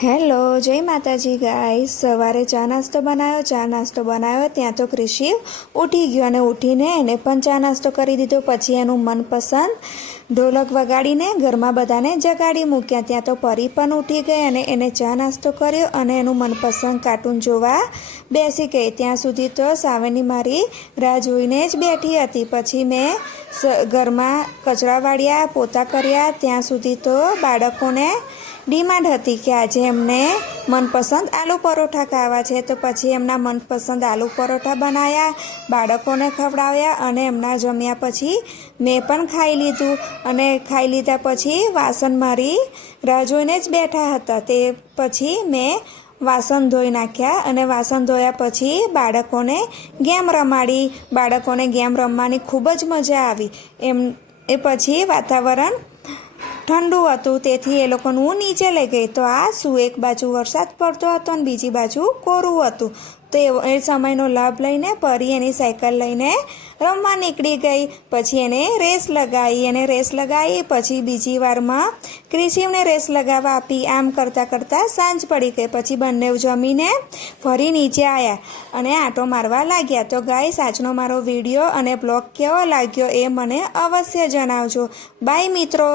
Hello, જય માતાજી guys. સવારે ચા નાસ્તો બનાવ્યો ત્યાં તો ક્રિશી ઉઠી ગયો અને ઉઠીને એને પણ ચા નાસ્તો કરી દીધો। પછી એનું મનપસંદ ઢોલક વગાડીને ઘરમાં બધાને જગાડી મૂક્યા। ત્યાં તો પરી પણ ઉઠી ગઈ અને એને ચા નાસ્તો કર્યો અને એનું મનપસંદ કાર્ટૂન જોવા બેસી ગઈ। ત્યાં સુધી તો સાવની મારી રાહ જોઈને જ બેઠી હતી। પછી મેં ઘરમાં કચરા વાળ્યા, પોતા કર્યા। ત્યાં સુધી તો બાળકોને ડિમાન્ડ હતી કે આજે એમને મનપસંદ આલુ પરોઠા ખાવા છે, તો પછી એમના મનપસંદ આલુ પરોઠા બનાવ્યા, બાળકોને ખવડાવ્યા અને એમના જમ્યા પછી મેં પણ ખાઈ લીધું। અને ખાઈ લીધા પછી વાસણ મારી રાહ જોઈને જ બેઠા હતા, તે પછી મેં વાસણ ધોઈ નાખ્યા અને વાસણ ધોયા પછી બાળકોને ગેમ રમાડી। બાળકોને ગેમ રમવાની ખૂબ જ મજા આવી। એ પછી વાતાવરણ ઠંડુ હતું, તેથી એ લોકોને હું નીચે લઈ ગઈ। તો આ શું, એક બાજુ વરસાદ પડતો હતો અને બીજી બાજુ કોરું હતું, તો એ સમયનો લાભ લઈને પરી એની સાયકલ લઈને રમવા નીકળી ગઈ। પછી એને રેસ લગાવી પછી બીજી વારમાં ક્રિશીને રેસ લગાવવા આપી। આમ કરતાં સાંજ પડી ગઈ। પછી બંને જમીને ફરી નીચે આવ્યા અને આંટો મારવા લાગ્યા। તો ગાઈસ, આજનો મારો વિડીયો અને બ્લોગ કેવો લાગ્યો એ મને અવશ્ય જણાવજો। બાય મિત્રો।